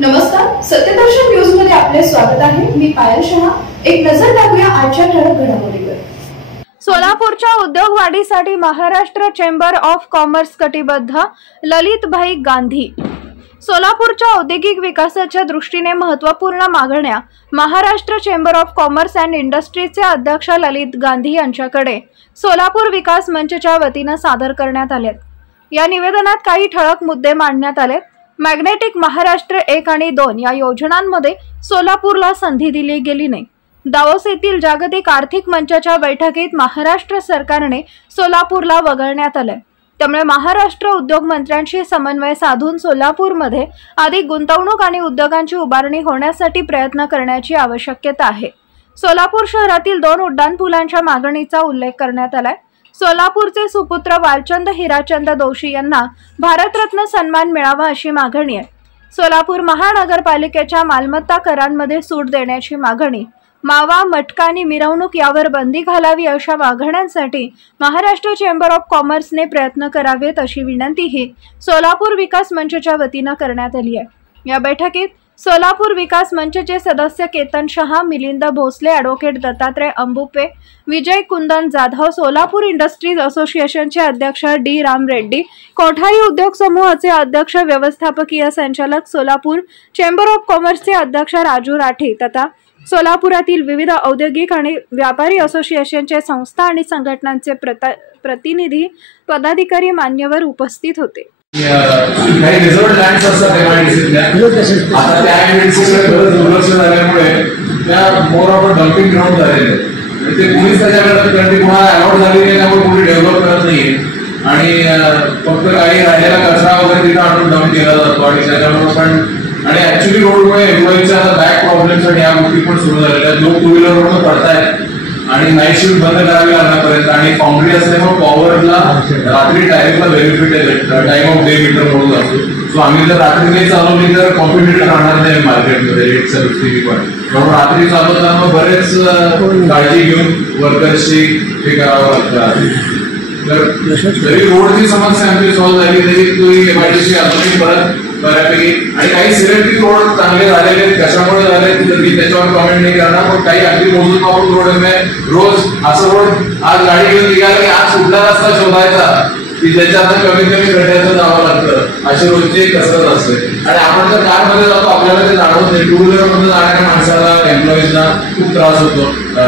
नमस्कार, सत्यदर्शन न्यूज मध्ये आपले स्वागत आहे। मी पायल शहा। एक नजर टाकूया आजच्या ठळक घडामोडीवर। सोलापूरच्या उद्योग वाढीसाठी महाराष्ट्र चेंबर ऑफ कॉमर्स कटिबद्ध। ललितभाई गांधी। सोलापूरच्या औद्योगिक विकासाच्या दृष्टीने महत्त्वपूर्ण मागण्या Maharashtra chamber of commerce and इंडस्ट्रीचे अध्यक्ष ललित गांधी यांच्याकडे सोलापूर विकास मंचच्या वतीने सादर करण्यात आले। या निवेदनात काही ठळक मुद्दे मांडण्यात आले। मॅग्नेटिक महाराष्ट्र 1 आणि 2 या योजनांमध्ये सोलापूरला संधी दिली गेली नाही। दावोस येथील जागतिक आर्थिक मंचाच्या बैठकीत महाराष्ट्र सरकारने सोलापूरला वगळण्यात आले। त्यामुळे महाराष्ट्र उद्योग मंत्र्यांशी समन्वय साधून सोलापूरमध्ये अधिक गुंतवणूक आणि उद्योगांची उभारणी होण्यासाठी प्रयत्न करण्याची आवश्यकता आहे। सोलापूर शहरातील 2 उड्डाणपुलांच्या मागणीचा उल्लेख करण्यात आलाय। सोलापूरचे सुपुत्र वालचंद हिराचंद दोशी यांना भारतरत्न सन्मान मिळावा अशी मागणी आहे। सोलापूर महानगरपालिकेच्या मालमत्ता करांमध्ये सूट देण्याची मागणी, मावा, मटका आणि मिरवणूक यावर बंदी घालावी अशा मागण्यांसाठी महाराष्ट्र चेंबर ऑफ कॉमर्सने प्रयत्न करावेत अशी विनंतीही सोलापूर विकास मंचच्या वतीने करण्यात आली आहे। या बैठकीत सोलापूर विकास मंचचे सदस्य केतन शहा, मिलिंद भोसले, ॲडव्होकेट दत्तात्रय अंबुपे, विजय कुंदन जाधव, सोलापूर इंडस्ट्रीज असोसिएशनचे अध्यक्ष डी राम रेड्डी, कोठारी उद्योग समूहाचे अध्यक्ष व्यवस्थापकीय संचालक, सोलापूर चेंबर ऑफ कॉमर्सचे अध्यक्ष राजू राठी तथा सोलापुरातील विविध औद्योगिक आणि व्यापारी असोसिएशनचे संस्था आणि संघटनांचे प्रतिनिधी, पदाधिकारी मान्यवर उपस्थित होते। काही रिझर्व्ड लँड्स असतात एमआयडीसीतल्या, आता त्या एमआयडीसीकडे बरंच दुर्लक्ष झाल्यामुळे त्या मोर ऑफ डम्पिंग ग्राउंड झालेले आणि ते पोलीस त्याच्याकडे कारण ती कोणाला अलाउड झाली नाही, त्यामुळे कोणी डेव्हलप करत नाहीये आणि फक्त काही राहिलेला कचरा वगैरे तिथं आणून डम्प केला जातो आणि त्याच्यामुळे पण आणि ऍक्च्युली रोडमुळे एम्प्लॉईच्या बॅक प्रॉब्लेम्स आणि या गोष्टी पण सुरू झालेल्या। लोक 2 व्हीलर रोड पडतायत आणि नाईट शिफ्ट बंद करावी लागण्यापर्यंत आणि कॉन्क्रीट असल्यामुळे पॉवरला रात्री टायरिंगला बेनिफिट आहे, टाइम ऑफ डे मीटर म्हणून असतो। सो आम्ही जर रात्री नाही चालवली तर कॉम्पिटिटर राहणार नाही मार्केटमध्ये रेटच्या दृष्टीने पण, म्हणून रात्री चालवताना बरेच काळजी घेऊन वर्कर्सची हे करावं लागतं। तर जरी रोडची समस्या आमची सॉल्व्ह झाली तरी तुम्ही एमआयडीसी अजूनही परत बऱ्यापैकी आणि काही सिलेक्टिव्ह रोड चांगले झालेले कशामुळे झाले मी त्याच्यावर कमेंट नाही करणार, पण काही अगदी मोजून मापून रोड रोज असं रोड आज गाडी घेऊन निघाला की आज कुठला रस्ता शोधायचा की ज्याच्यात कमीत कमी गड्ड्याचं जावं लागतं, अशी रोजची कसरत असते। आणि आपण जर कारमध्ये जातो आपल्याला ते जाणवत नाही, 2 व्हीलर मध्ये जाणाऱ्या माणसाला एम्प्लॉईजना खूप त्रास होतो।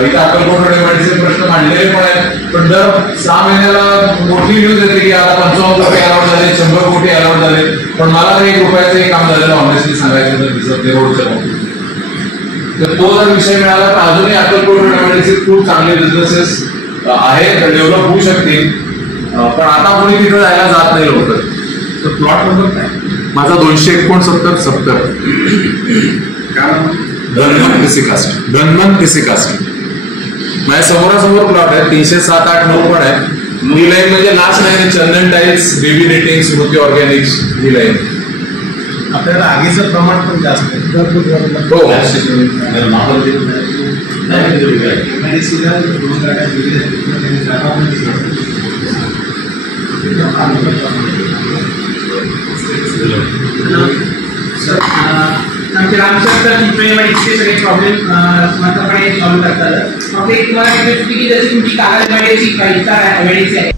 इथं अक्कलकोट एमआयडीसीचे प्रश्न मांडलेले पण आहेत, पण दर 6 महिन्याला मोठी न्यूज येते की आता 55 कोटी अलाउड झाले, 100 कोटी अलाउड झाले, पण मला तर 1 रुपयाचं काम झालेलं ऑनेस्टली सांगायचं तर दिसत नाही रोडच्या बाबतीत। तर तो जर विषय मिळाला तर अजूनही अक्कलकोट एमआयडीसीत खूप चांगले बिझनेसेस आहेत, डेव्हलप होऊ शकतील, पण आता कोणी तिकडे जायला जात नाही लवकर। तर प्लॉट नंबर काय माझा 269-70 धनवंत कास्ट माझ्या समोरासमोर प्लॉट आहे, 307-8-9 पण आहे। ही लाईन म्हणजे लास्ट लाईन चंदन टाईल्स, बेबी रेटिंग, स्मृती ऑर्गॅनिक्स ही लाईन। आपल्याला आगीचं प्रमाण पण जास्त आहे। हो आमचे रामचंद्र इतके सगळे प्रॉब्लेम महत्त्वपणे सॉल्व्ह करतात। आपले तुम्हाला की जशी तुमची कागद एमआयडीसी आहे